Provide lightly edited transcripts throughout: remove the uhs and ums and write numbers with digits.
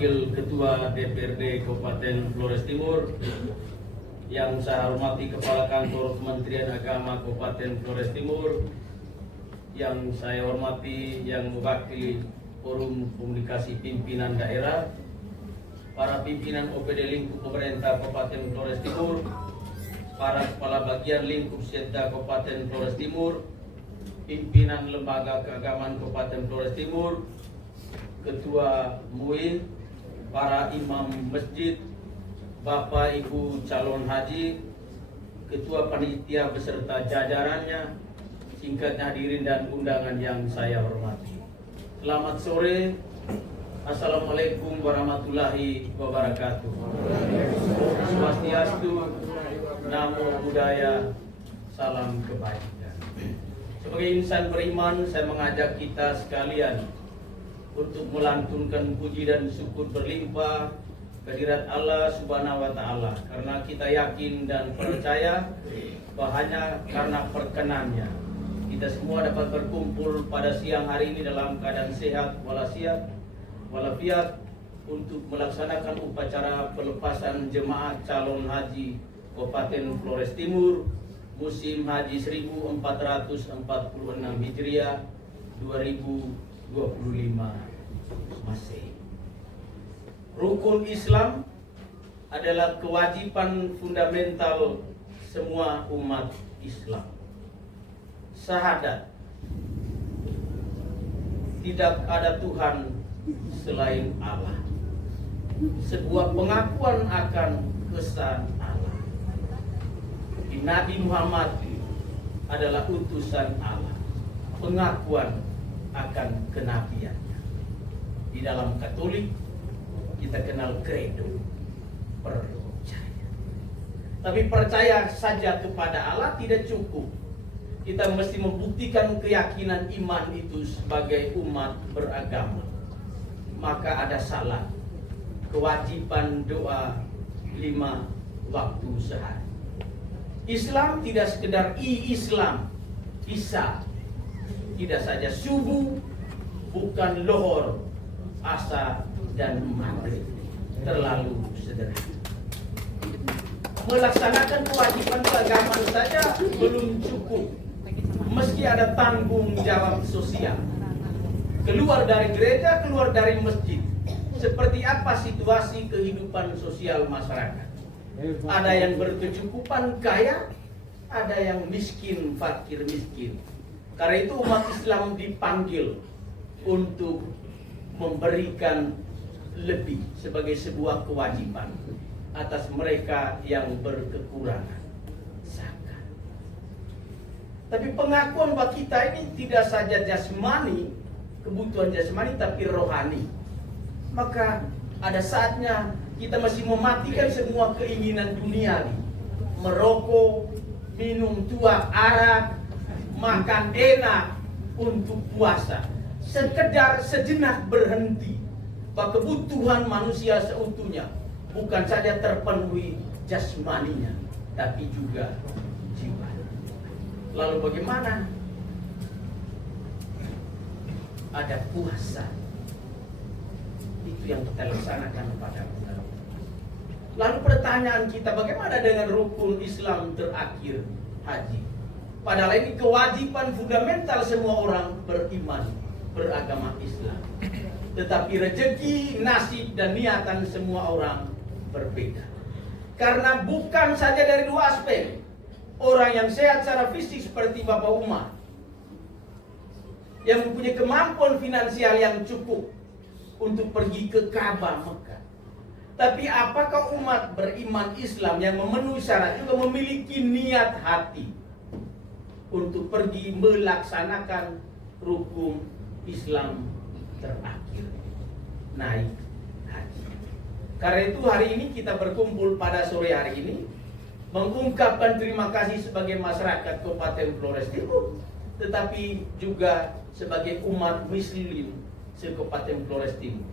Wakil Ketua DPRD Kabupaten Flores Timur, yang saya hormati Kepala Kantor Kementerian Agama Kabupaten Flores Timur, yang saya hormati yang mewakili Forum Komunikasi Pimpinan Daerah, para pimpinan OPD lingkup pemerintah Kabupaten Flores Timur, para kepala bagian lingkup Setda Kabupaten Flores Timur, pimpinan lembaga keagamaan Kabupaten Flores Timur, Ketua MUI, para imam masjid, Bapak Ibu calon haji, Ketua Panitia beserta jajarannya, singkatnya hadirin dan undangan yang saya hormati. Selamat sore. Assalamualaikum warahmatullahi wabarakatuh. Swastiastu, Namo Buddhaya, salam kebaikan. Sebagai insan beriman, saya mengajak kita sekalian untuk melantunkan puji dan syukur berlimpah kehadirat Allah Subhanahu wa Ta'ala, karena kita yakin dan percaya bahwa hanya karena perkenannya kita semua dapat berkumpul pada siang hari ini dalam keadaan sehat walafiat untuk melaksanakan upacara pelepasan jemaah calon haji Kabupaten Flores Timur musim haji 1446 Hijriah 2025 Masehi. Rukun Islam adalah kewajiban fundamental semua umat Islam. Syahadat, tidak ada Tuhan selain Allah. Sebuah pengakuan akan kesan Allah. Nabi Muhammad adalah utusan Allah. Pengakuan akan kenabiannya. Di dalam Katolik kita kenal credo, percaya. Tapi percaya saja kepada Allah tidak cukup. Kita mesti membuktikan keyakinan iman itu sebagai umat beragama. Maka ada salat, kewajiban doa 5 waktu sehari. Islam tidak sekedar Islam, Isa, tidak saja subuh, bukan lohor, asar dan maghrib. Terlalu sederhana. Melaksanakan kewajiban keagamaan saja belum cukup. Meski ada tanggung jawab sosial. Keluar dari gereja, keluar dari masjid. Seperti apa situasi kehidupan sosial masyarakat? Ada yang berkecukupan kaya, ada yang miskin, fakir miskin. Karena itu umat Islam dipanggil untuk memberikan lebih sebagai sebuah kewajiban atas mereka yang berkekurangan. Zakat. Tapi pengakuan bahwa kita ini tidak saja jasmani, kebutuhan jasmani, tapi rohani. Maka ada saatnya kita masih mematikan semua keinginan duniawi. Merokok, minum tuak, arak, makan enak untuk puasa. Sekedar sejenak berhenti bahwa kebutuhan manusia seutuhnya bukan saja terpenuhi jasmaninya, tapi juga jiwa. Lalu bagaimana? Ada puasa. Itu yang kita laksanakan pada bulan. Lalu pertanyaan kita, bagaimana dengan rukun Islam terakhir, haji? Padahal ini kewajiban fundamental semua orang beriman, beragama Islam. Tetapi rezeki, nasib, dan niatan semua orang berbeda. Karena bukan saja dari dua aspek. Orang yang sehat secara fisik seperti Bapak Umar, yang mempunyai kemampuan finansial yang cukup untuk pergi ke Ka'bah Mekah. Tapi apakah umat beriman Islam yang memenuhi syarat juga memiliki niat hati untuk pergi melaksanakan rukun Islam terakhir, naik haji? Karena itu hari ini kita berkumpul pada sore hari ini mengungkapkan terima kasih sebagai masyarakat Kabupaten Flores Timur, tetapi juga sebagai umat muslim se-Kabupaten Flores Timur.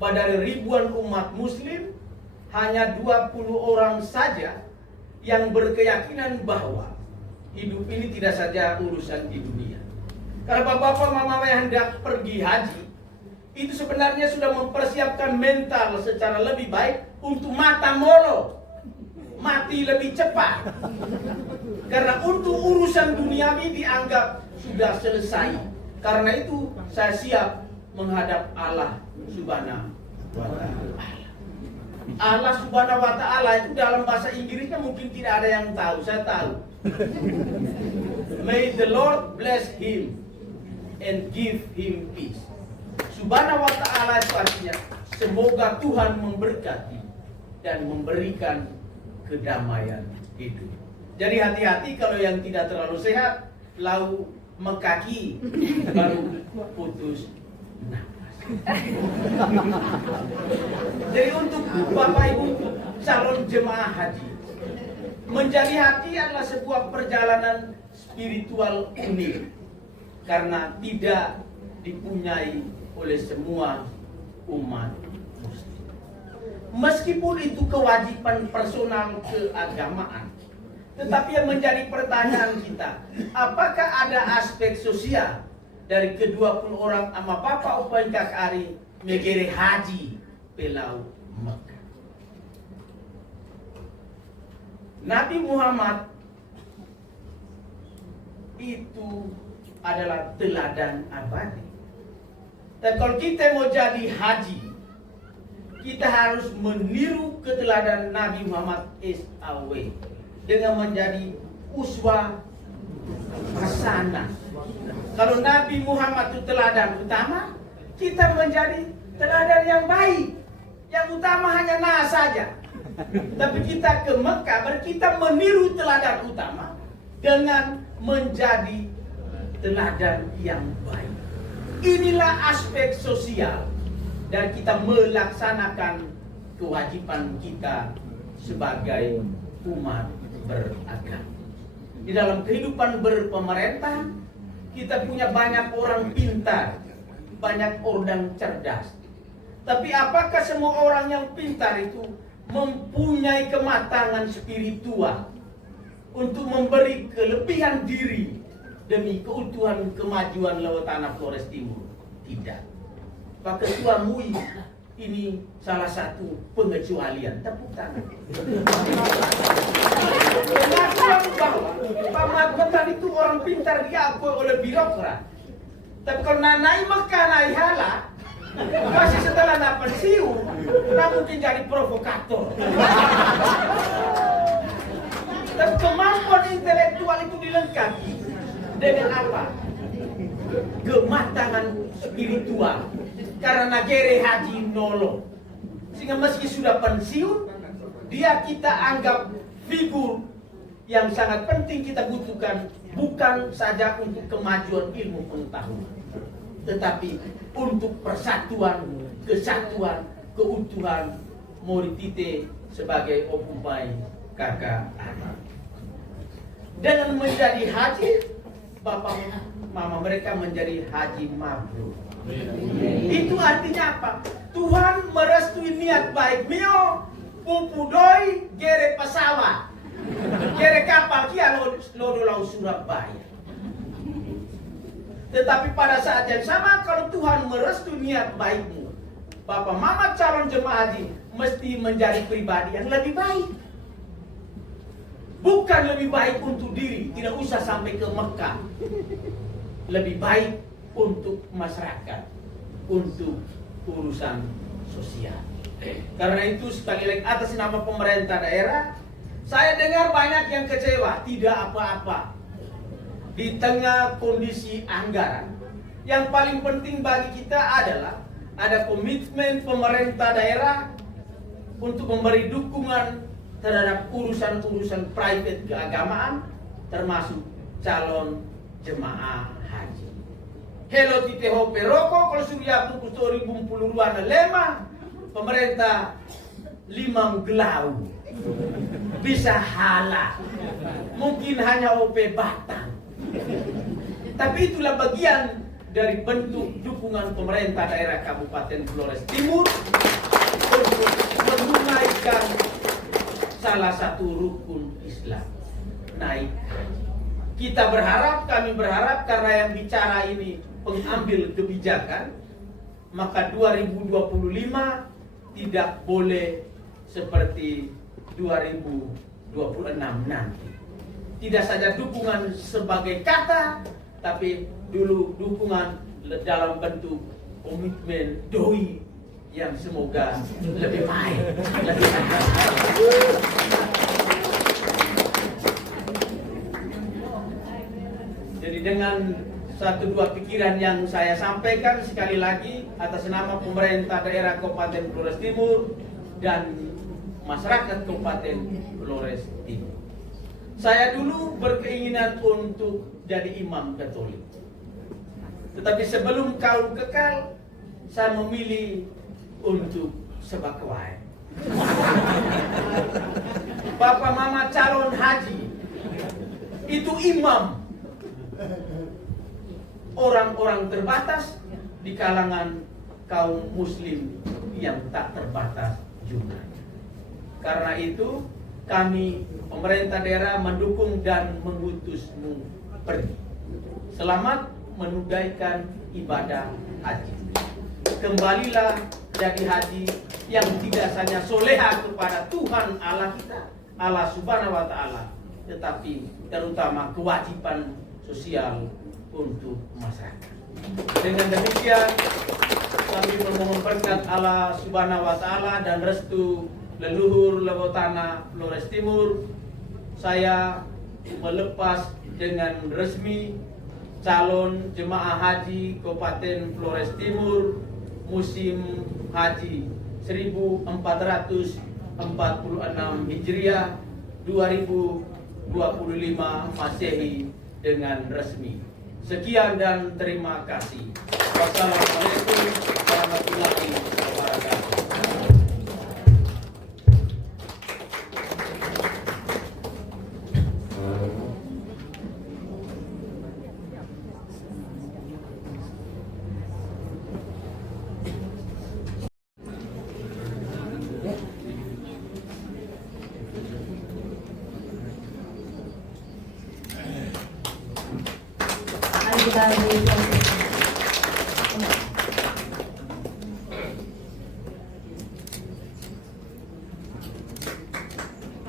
Pada ribuan umat muslim, hanya 20 orang saja yang berkeyakinan bahwa hidup ini tidak saja urusan di dunia. Kalau bapak-bapak mama yang hendak pergi haji, itu sebenarnya sudah mempersiapkan mental secara lebih baik untuk mata molo, mati lebih cepat. Karena untuk urusan duniawi dianggap sudah selesai. Karena itu saya siap menghadap Allah Subhanahu wa Ta'ala. Allah Subhanahu wa Ta'ala itu dalam bahasa Inggrisnya mungkin tidak ada yang tahu, saya tahu. May the Lord bless him and give him peace. Subhanahu wa Ta'ala itu artinya semoga Tuhan memberkati dan memberikan kedamaian hidup. Jadi hati-hati kalau yang tidak terlalu sehat, lalu mengkaki baru putus nafas. Jadi untuk Bapak Ibu calon jemaah haji, menjadi haji adalah sebuah perjalanan spiritual unik karena tidak dipunyai oleh semua umat muslim. Meskipun itu kewajiban personal keagamaan, tetapi yang menjadi pertanyaan kita, apakah ada aspek sosial dari ke-20 orang ama Bapak Upain Kakari megere haji pelau Mekah? Nabi Muhammad itu adalah teladan abadi. Dan kalau kita mau jadi haji, kita harus meniru keteladan Nabi Muhammad SAW dengan menjadi uswah hasanah. Kalau Nabi Muhammad itu teladan utama, kita menjadi teladan yang baik. Yang utama hanya nah saja. Tapi kita ke Mekah, kita meniru teladan utama dengan menjadi teladan yang baik. Inilah aspek sosial dan kita melaksanakan kewajiban kita sebagai umat beragama. Di dalam kehidupan berpemerintah, kita punya banyak orang pintar, banyak orang cerdas. Tapi apakah semua orang yang pintar itu mempunyai kematangan spiritual untuk memberi kelebihan diri demi keutuhan kemajuan Laut Tanah Flores Timur? Tidak. Pak Ketua MUI ini salah satu pengecualian. Tepuk tangan. Pengakuan bahwa Pak Magetan itu orang pintar diakui oleh birokrat. Tapi kalau naik Mekah naik hala, masih setelah pensiun, nah mungkin jadi provokator. Dan kemampuan intelektual itu dilengkapi dengan apa? Kematangan spiritual. Karena nagere haji nolo. Sehingga meski sudah pensiun, dia kita anggap figur yang sangat penting kita butuhkan. Bukan saja untuk kemajuan ilmu pengetahuan, tetapi untuk persatuan, kesatuan, keutuhan Moritite sebagai opumpai kakak anak. Dengan menjadi haji, bapak mama mereka menjadi haji mabrur. Itu artinya apa? Tuhan merestui niat baik mio, pupudoi gere pesawat, gere kapal kia lodolau Surabaya. Tetapi pada saat yang sama, kalau Tuhan merestui niat baikmu, bapak mama calon jemaah haji mesti menjadi pribadi yang lebih baik. Bukan lebih baik untuk diri, tidak usah sampai ke Mekah. Lebih baik untuk masyarakat, untuk urusan sosial. Karena itu sekali lagi atas nama pemerintah daerah, saya dengar banyak yang kecewa, tidak apa-apa. Di tengah kondisi anggaran, yang paling penting bagi kita adalah ada komitmen pemerintah daerah untuk memberi dukungan terhadap urusan-urusan private keagamaan, termasuk calon jemaah haji. Hello tite hope roko kalau surya kustori bumpuluruan lema, pemerintah limang gelau bisa halal, mungkin hanya OP batang. Tapi itulah bagian dari bentuk dukungan pemerintah daerah Kabupaten Flores Timur untuk menunaikan salah satu rukun Islam, naik haji. Kami berharap karena yang bicara ini pengambil kebijakan, maka 2025 tidak boleh seperti 2026 nanti. Tidak saja dukungan sebagai kata, tapi dulu dukungan dalam bentuk komitmen doi yang semoga lebih baik. Jadi dengan satu dua pikiran yang saya sampaikan sekali lagi atas nama pemerintah daerah Kabupaten Flores Timur dan masyarakat Kabupaten Flores Timur. Saya dulu berkeinginan untuk jadi imam Katolik. Tetapi sebelum kaum kekal, saya memilih untuk sebakwai. Papa mama calon haji itu imam. Orang-orang terbatas di kalangan kaum muslim yang tak terbatas jumlahnya. Karena itu kami pemerintah daerah mendukung dan mengutusmu pergi. Selamat menunaikan ibadah haji. Kembalilah jadi haji yang tidak hanya soleha kepada Tuhan Allah kita, Allah Subhanahu wa Ta'ala, tetapi terutama kewajiban sosial untuk masyarakat. Dengan demikian kami memohon berkat Allah Subhanahu wa Ta'ala dan restu leluhur Lewotana Flores Timur. Saya melepas dengan resmi calon jemaah haji Kabupaten Flores Timur musim haji 1446 Hijriah 2025 Masehi dengan resmi. Sekian dan terima kasih. Wassalamualaikum warahmatullahi wabarakatuh.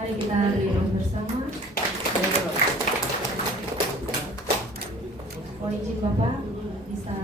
Mari kita berdoa bersama. Mohon izin Bapak bisa